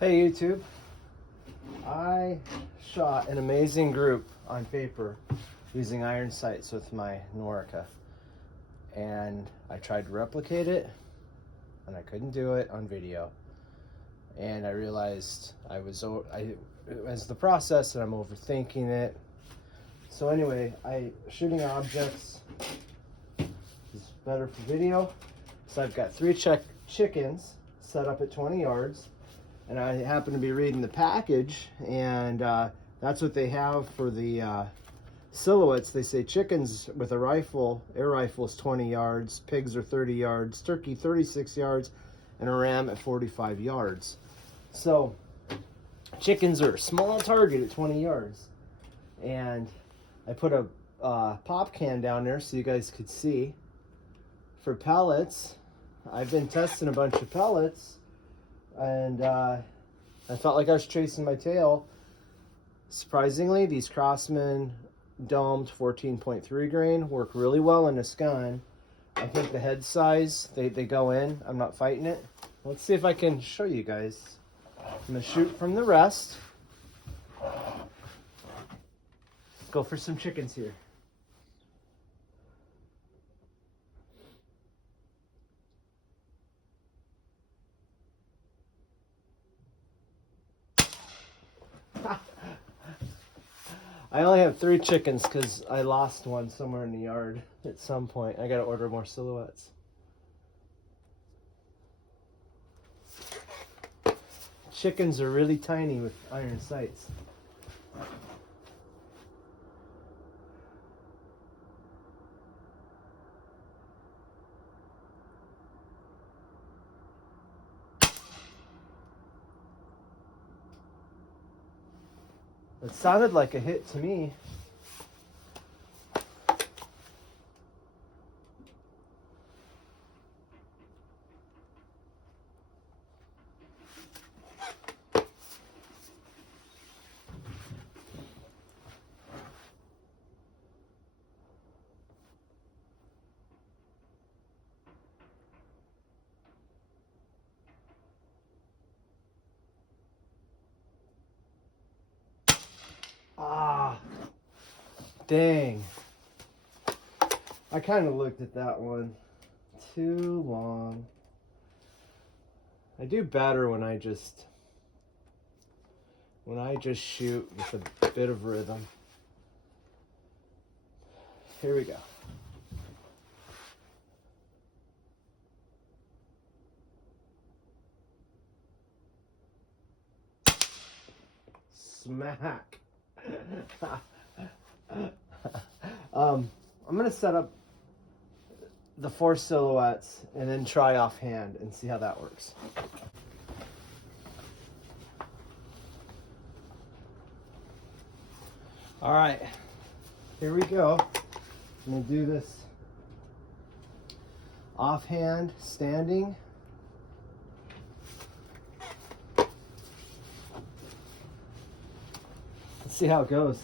Hey YouTube, I shot an amazing group on paper using iron sights with my Norica, and I tried to replicate it and I couldn't do it on video, and I realized it was the process and I'm overthinking it. So anyway, shooting objects is better for video. So I've got three chickens set up at 20 yards. And I happen to be reading the package, and that's what they have for the silhouettes. They say chickens with a rifle, air rifle, is 20 yards, pigs are 30 yards, turkey 36 yards, and a ram at 45 yards. So chickens are a small target at 20 yards. And I put a pop can down there so you guys could see. For pellets, I've been testing a bunch of pellets, and I felt like I was chasing my tail. Surprisingly, these Crossman domed 14.3 grain work really well in this gun. I think the head size, they go in. I'm not fighting it. Let's see if I can show you guys. I'm gonna shoot from the rest. Go for some chickens here. I only have 3 chickens because I lost one somewhere in the yard at some point. I gotta order more silhouettes. Chickens are really tiny with iron sights. It sounded like a hit to me. Ah, dang. I kind of looked at that one too long. I do better when I just shoot with a bit of rhythm. Here we go. Smack. I'm gonna set up the 4 silhouettes and then try offhand and see how that works. All right, here we go. I'm gonna do this offhand, standing. Let's see how it goes.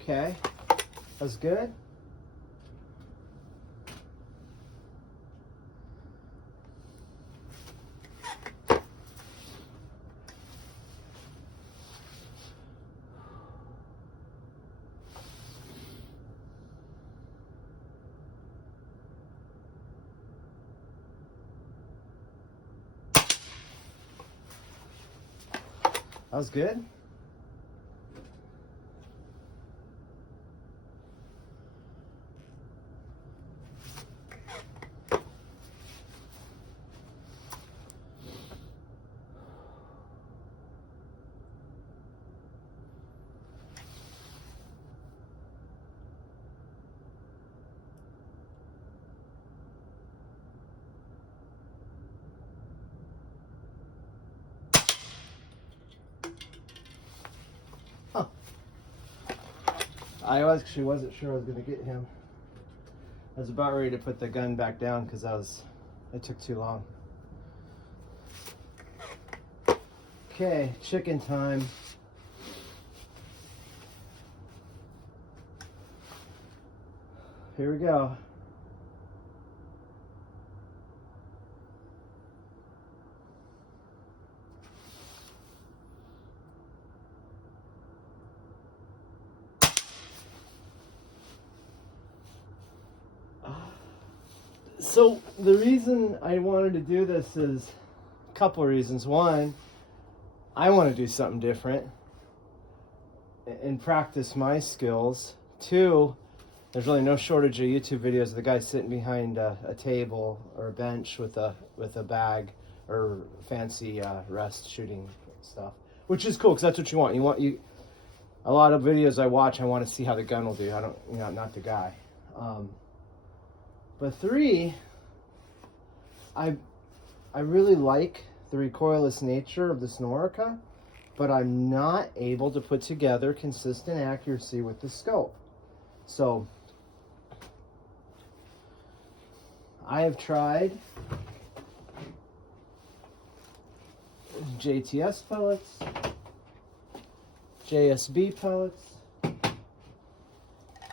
Okay, that's good. That was good. Huh. I actually wasn't sure I was going to get him. I was about ready to put the gun back down because it took too long. Okay, chicken time. here we go. So the reason I wanted to do this is a couple of reasons. One, I want to do something different and practice my skills. Two, there's really no shortage of YouTube videos of the guy sitting behind a table or a bench with a bag or fancy rest shooting stuff, which is cool because that's what you want. A lot of videos I watch, I want to see how the gun will do. I don't, not the guy. But three, I really like the recoilless nature of this Norica, but I'm not able to put together consistent accuracy with the scope. So I have tried JTS pellets, JSB pellets,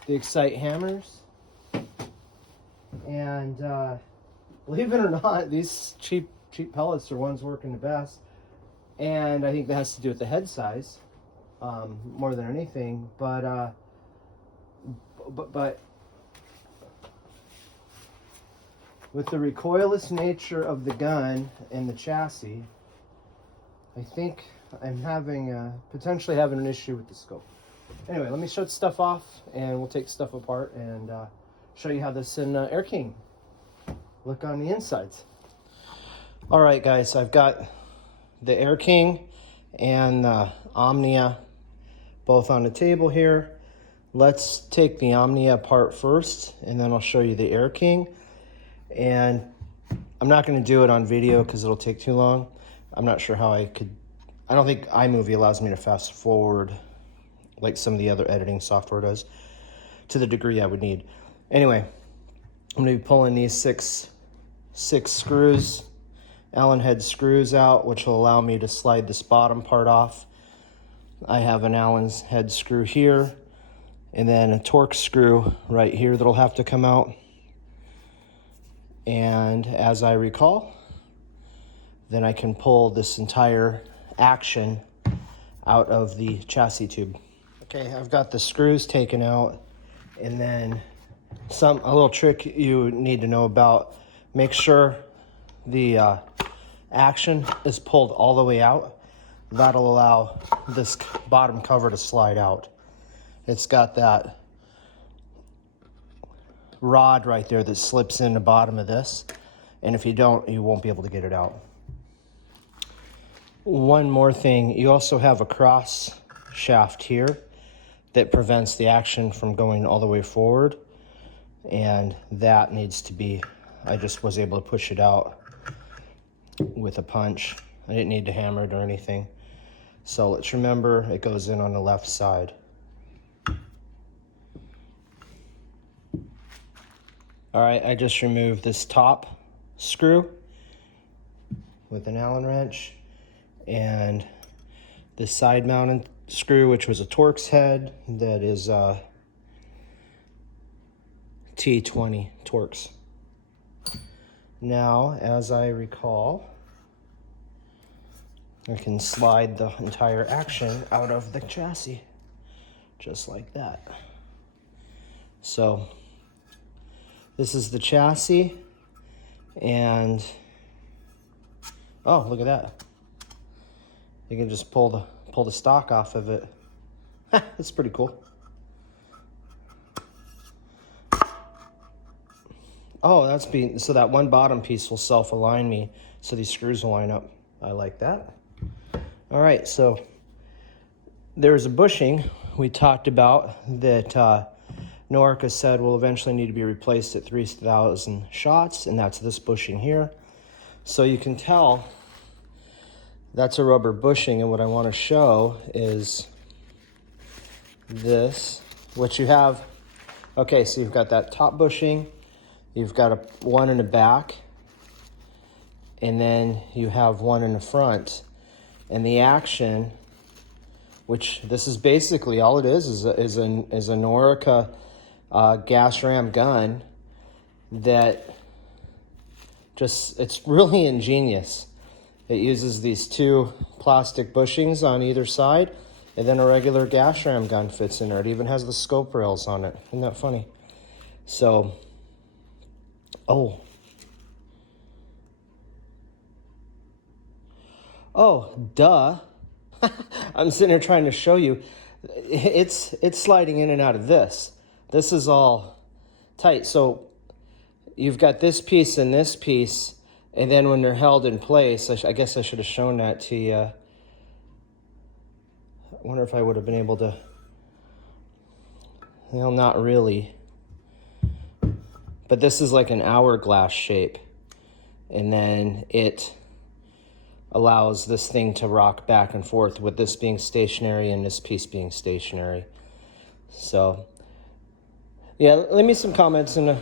the Excite hammers, and believe it or not, these cheap pellets are ones working the best. And I think that has to do with the head size more than anything. But with the recoilless nature of the gun and the chassis, I think I'm potentially having an issue with the scope. Anyway, let me shut stuff off and we'll take stuff apart and show you how this in Air King look on the insides. All right, guys, I've got the Air King and the Omnia both on the table here. Let's take the Omnia apart first, and then I'll show you the Air King. And I'm not going to do it on video because it'll take too long. I'm not sure how I don't think iMovie allows me to fast forward like some of the other editing software does to the degree I would need. Anyway, I'm going to be pulling these six screws, Allen head screws out, which will allow me to slide this bottom part off. I have an Allen head screw here, and then a Torx screw right here that'll have to come out. And as I recall, then I can pull this entire action out of the chassis tube. Okay, I've got the screws taken out, and then a little trick you need to know about, make sure the action is pulled all the way out. That'll allow this bottom cover to slide out. It's got that rod right there that slips in the bottom of this, and if you don't, you won't be able to get it out. One more thing, you also have a cross shaft here that prevents the action from going all the way forward, and that needs to be, I just was able to push it out with a punch. I didn't need to hammer it or anything. So let's remember it goes in on the left side. All right, I just removed this top screw with an Allen wrench, and this side mounted screw, which was a Torx head, that is T20 Torx. Now, as I recall, I can slide the entire action out of the chassis, just like that. So, this is the chassis, and oh, look at that. You can just pull the stock off of it. That's pretty cool. Oh, so that one bottom piece will self-align me, so these screws will line up. I like that. All right, so there's a bushing we talked about that Norica said will eventually need to be replaced at 3,000 shots, and that's this bushing here. So you can tell that's a rubber bushing, and what I want to show is this, what you have. Okay, so you've got that top bushing, you've got one in the back, and then you have one in the front. And the action, which this is basically all it is a Norica gas ram gun that it's really ingenious. It uses these two plastic bushings on either side, and then a regular gas ram gun fits in there. It even has the scope rails on it. Isn't that funny? So, oh, duh. I'm sitting here trying to show you. It's sliding in and out of this. This is all tight. So you've got this piece and this piece, and then when they're held in place, I guess I should have shown that to you. I wonder if I would have been able to, well, not really. But this is like an hourglass shape, and then it allows this thing to rock back and forth with this being stationary and this piece being stationary. So, yeah, leave me some comments or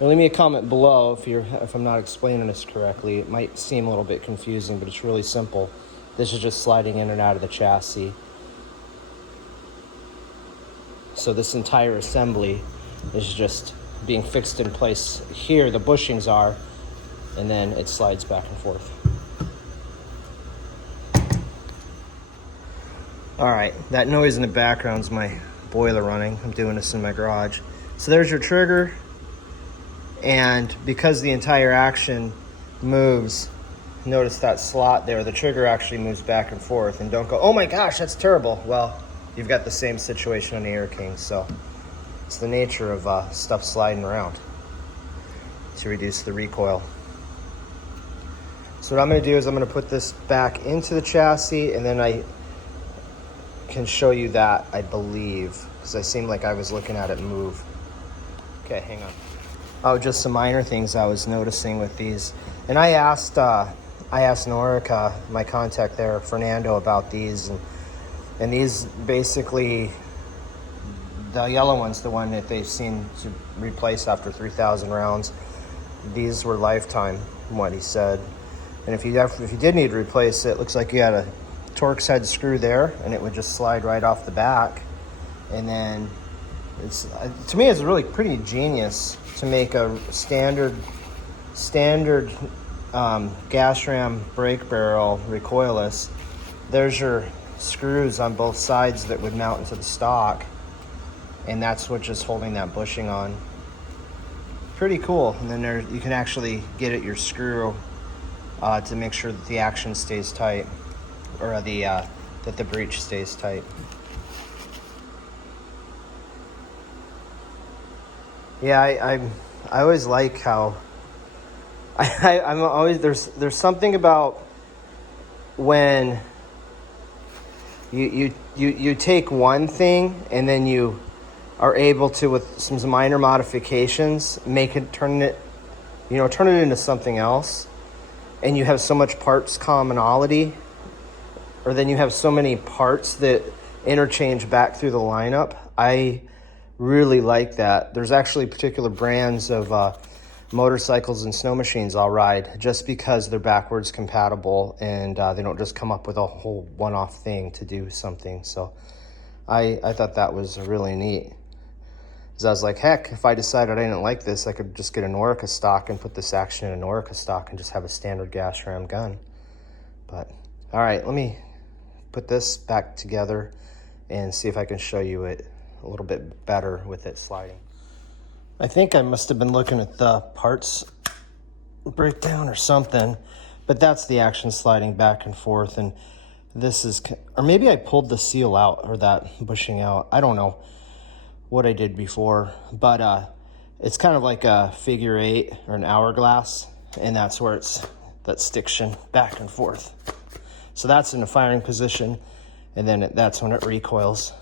leave me a comment below if I'm not explaining this correctly. It might seem a little bit confusing, but it's really simple. This is just sliding in and out of the chassis. So this entire assembly is just being fixed in place here. The bushings are, and then it slides back and forth. All right, that noise in the background is my boiler running. I'm doing this in my garage. So there's your trigger, and because the entire action moves, notice that slot there, the trigger actually moves back and forth. And don't go, oh my gosh, that's terrible. Well, you've got the same situation on the Air King, so it's the nature of stuff sliding around to reduce the recoil. So what I'm gonna do is I'm gonna put this back into the chassis, and then I can show you that, I believe, because I seemed like I was looking at it move. Okay, hang on. Oh, just some minor things I was noticing with these. And I asked Norica, my contact there, Fernando, about these, and these basically, the yellow one's the one that they've seen to replace after 3,000 rounds. These were lifetime, from what he said. And if you did need to replace it, looks like you had a Torx head screw there, and it would just slide right off the back. And then to me, it's really pretty genius to make a standard gas ram brake barrel recoilless. There's your screws on both sides that would mount into the stock, and that's what's just holding that bushing on. Pretty cool. And then you can actually get at your screw to make sure that the action stays tight, or that the breech stays tight. Yeah, I always like how I'm always there's something about when you take one thing and then you are able to, with some minor modifications, turn it into something else, and you have so much parts commonality, or then you have so many parts that interchange back through the lineup. I really like that. There's actually particular brands of motorcycles and snow machines I'll ride just because they're backwards compatible, and they don't just come up with a whole one-off thing to do something. So I thought that was really neat. Because I was like, heck, if I decided I didn't like this, I could just get a Norica stock and put this action in a Norica stock and just have a standard gas ram gun. But all right, let me put this back together and see if I can show you it a little bit better with it sliding. I think I must have been looking at the parts breakdown or something, but that's the action sliding back and forth. And this is, or maybe I pulled the seal out or that bushing out. I don't know what I did before, but it's kind of like a figure eight or an hourglass, and that's where that stiction back and forth. So that's in a firing position, and then that's when it recoils.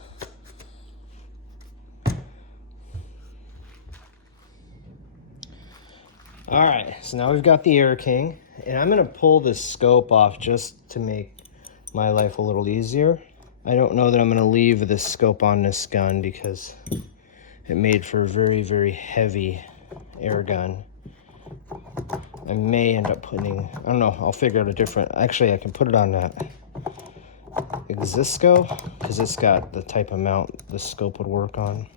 All right, so now we've got the Air King, and I'm gonna pull this scope off just to make my life a little easier. I don't know that I'm gonna leave this scope on this gun because it made for a very, very heavy air gun. I may end up putting, I don't know, I'll figure out a different, actually I can put it on that Exisco, because it's got the type of mount the scope would work on.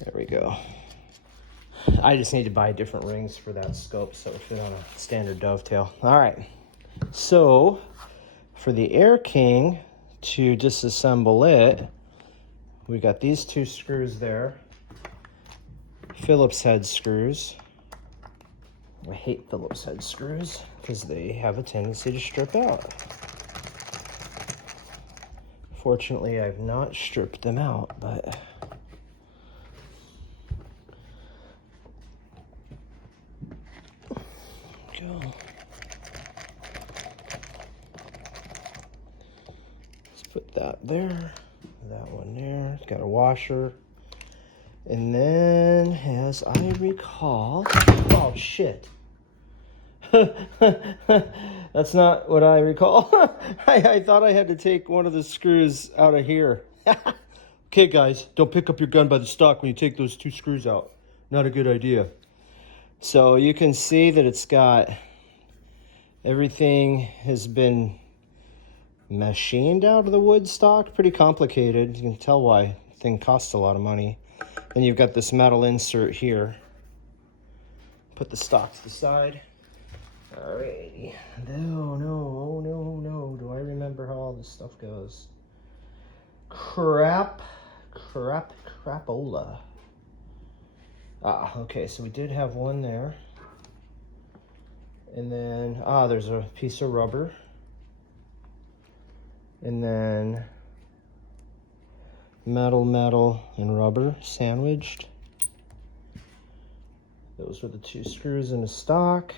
There we go. I just need to buy different rings for that scope so it would fit on a standard dovetail. All right, so for the Air King to disassemble it, we got these 2 screws there, Phillips head screws. I hate Phillips head screws because they have a tendency to strip out. Fortunately, I've not stripped them out, but go. Let's put that there, that one there. It's got a washer. And then, as I recall, oh shit. That's not what I recall. I thought I had to take one of the screws out of here. Okay, guys, don't pick up your gun by the stock when you take those 2 screws out. Not a good idea. So you can see that it's got, everything has been machined out of the wood stock. Pretty complicated. You can tell why the thing costs a lot of money. Then you've got this metal insert here. Put the stock to the side. Alrighty. No. Do I remember how all this stuff goes? Crapola. Okay, so we did have one there. And then, there's a piece of rubber. And then metal, and rubber sandwiched. Those were the 2 screws in the stock.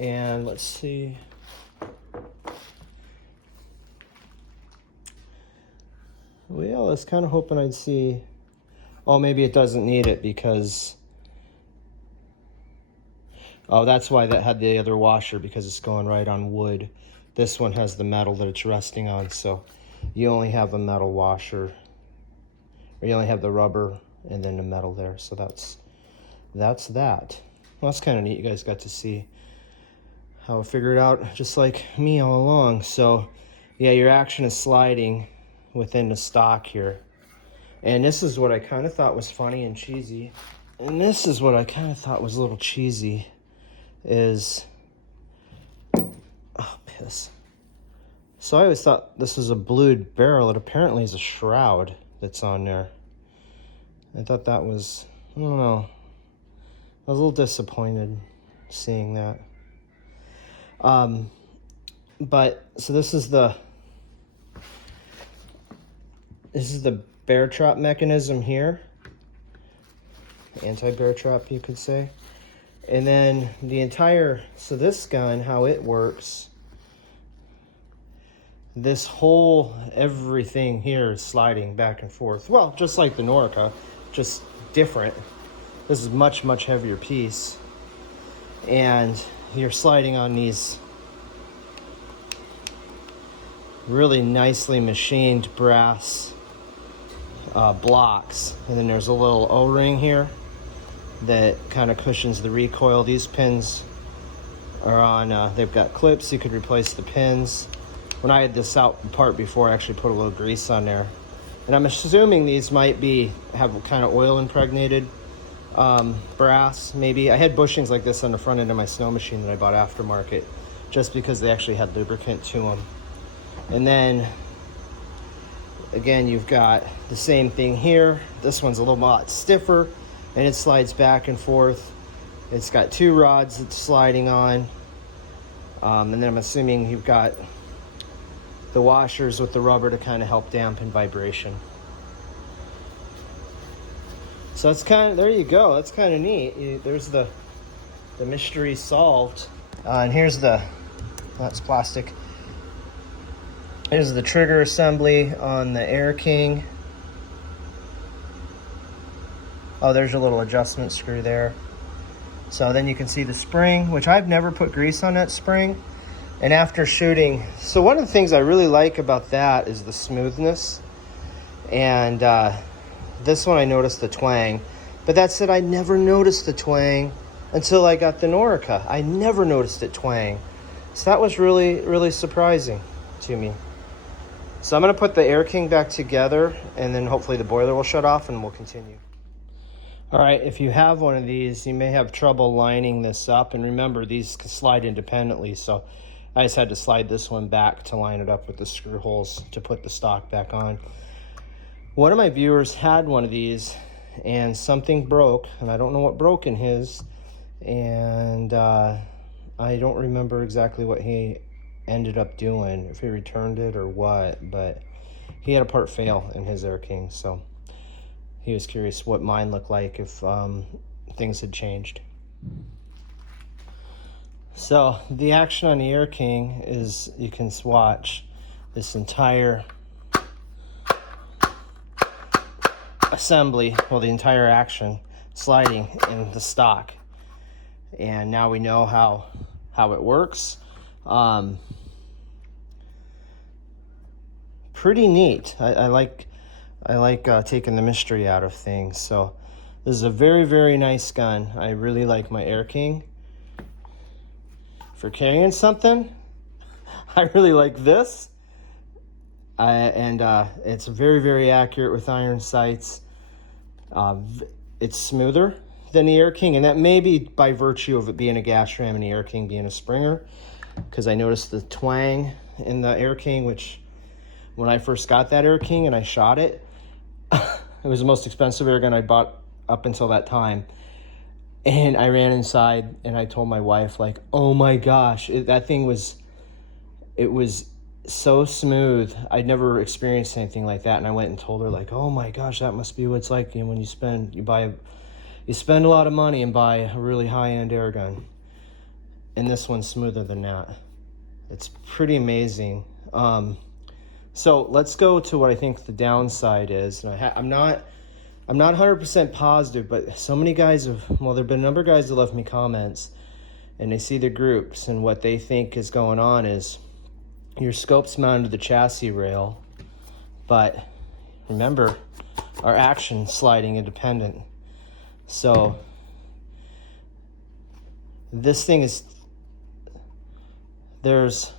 And let's see. Well, I was kind of hoping I'd see, oh, maybe it doesn't need it because, oh, that's why that had the other washer, because it's going right on wood. This one has the metal that it's resting on, so you only have a metal washer, or you only have the rubber and then the metal there. So that's that. Well, that's kind of neat. You guys got to see how I figured it out, just like me all along. So yeah, your action is sliding within the stock here. And this is what I kind of thought was funny and cheesy. And this is what I kind of thought was a little cheesy is, oh, piss. So I always thought this was a blued barrel. It apparently is a shroud that's on there. I thought that was, I don't know. I was a little disappointed seeing that. But, so this is the bear trap mechanism here. Anti-bear trap, you could say. And then the entire, so this gun, how it works, this whole, everything here is sliding back and forth. Well, just like the Norica, just different. This is much, much heavier piece. And you're sliding on these really nicely machined brass blocks. And then there's a little O-ring here that kind of cushions the recoil. These pins are on, they've got clips, you could replace the pins. When I had this out apart before, I actually put a little grease on there. And I'm assuming these might have kind of oil impregnated brass, maybe. I had bushings like this on the front end of my snow machine that I bought aftermarket, just because they actually had lubricant to them. And then, again, you've got the same thing here. This one's a little lot stiffer, and it slides back and forth. It's got 2 rods it's sliding on. And then I'm assuming you've got the washers with the rubber to kind of help dampen vibration. So that's kind of, there you go. That's kind of neat. There's the mystery solved. And here's that's plastic. Here's the trigger assembly on the Air King. Oh, there's a little adjustment screw there. So then you can see the spring, which I've never put grease on that spring. And after shooting, so one of the things I really like about that is the smoothness. And this one I noticed the twang. But that said, I never noticed the twang until I got the Norica. I never noticed it twang. So that was really, really surprising to me. So I'm gonna put the Air King back together, and then hopefully the boiler will shut off and we'll continue. All right, if you have one of these, you may have trouble lining this up. And remember, these can slide independently, so I just had to slide this one back to line it up with the screw holes to put the stock back on. One of my viewers had one of these and something broke, and I don't know what broke in his, and I don't remember exactly what he ended up doing, if he returned it or what, but he had a part fail in his Air King, so he was curious what mine looked like if things had changed. So the action on the Air King is, you can watch this entire assembly, well, the entire action sliding in the stock, and now we know how it works. Pretty neat. I like taking the mystery out of things. So this is a very, very nice gun. I really like my Air King for carrying something. I really like this. It's very, very accurate with iron sights. It's smoother than the Air King, and that may be by virtue of it being a gas ram and the Air King being a Springer, because I noticed the twang in the Air King, which when I first got that Air King and I shot it, it was the most expensive air gun I bought up until that time. And I ran inside and I told my wife, like, oh my gosh, that thing was, it was so smooth. I'd never experienced anything like that. And I went and told her, like, oh my gosh, that must be what it's like, when you spend a lot of money and buy a really high-end air gun. And this one's smoother than that. It's pretty amazing. So let's go to what I think the downside is. And I'm not 100% positive, but so many guys have, well, there've been a number of guys that left me comments, and they see the groups, and what they think is going on is your scope's mounted to the chassis rail, but remember, our action sliding independent. So this thing is, there's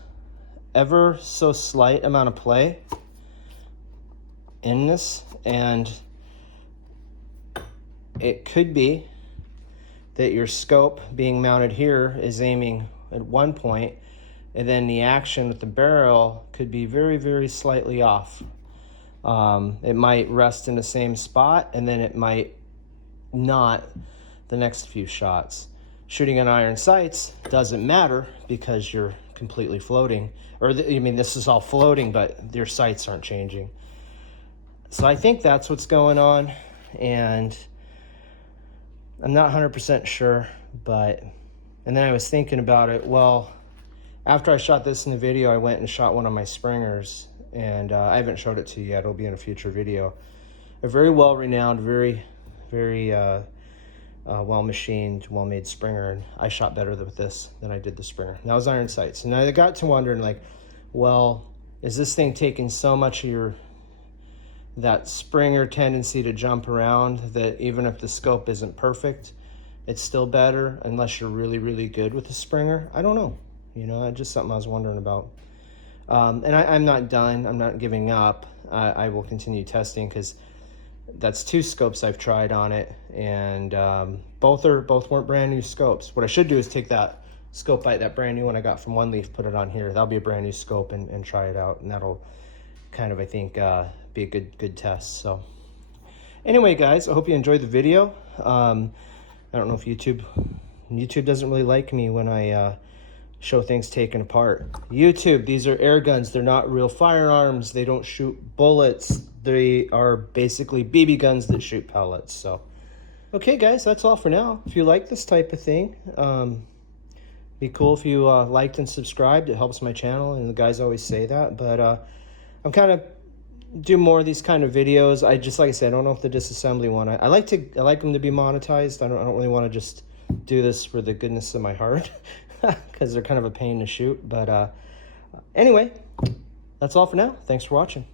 ever so slight amount of play in this, and it could be that your scope being mounted here is aiming at one point, and then the action with the barrel could be very, very slightly off. It might rest in the same spot, and then it might not the next few shots. Shooting on iron sights doesn't matter because you're completely floating, or I mean, this is all floating, but your sights aren't changing. So I think that's what's going on, and I'm not 100% sure, but, and then I was thinking about it, well, after I shot this in the video, I went and shot one of my Springers, and I haven't showed it to you yet. It'll be in a future video. A very well-renowned, very, very well-machined, well-made Springer, and I shot better with this than I did the Springer. That was iron sights. And I got to wondering, like, well, is this thing taking so much of that Springer tendency to jump around that even if the scope isn't perfect, it's still better unless you're really, really good with the Springer? I don't know. You know, just something I was wondering about. And I'm not done. I'm not giving up. I will continue testing, because that's 2 scopes I've tried on it, and both weren't brand new scopes. What I should do is take that scope bite, that brand new one I got from One Leaf, put it on here. That'll be a brand new scope, and try it out, and that'll kind of, I think, be a good test. So anyway, guys, I hope you enjoyed the video. I don't know if YouTube doesn't really like me when I show things taken apart. YouTube, these are air guns. They're not real firearms. They don't shoot bullets. They are basically BB guns that shoot pellets. So, okay, guys, that's all for now. If you like this type of thing, be cool if you liked and subscribed. It helps my channel, and the guys always say that. But I'm kind of do more of these kind of videos. I just, like I said, I don't know if the disassembly one. I like them to be monetized. I don't really want to just do this for the goodness of my heart, because they're kind of a pain to shoot. But anyway, that's all for now. Thanks for watching.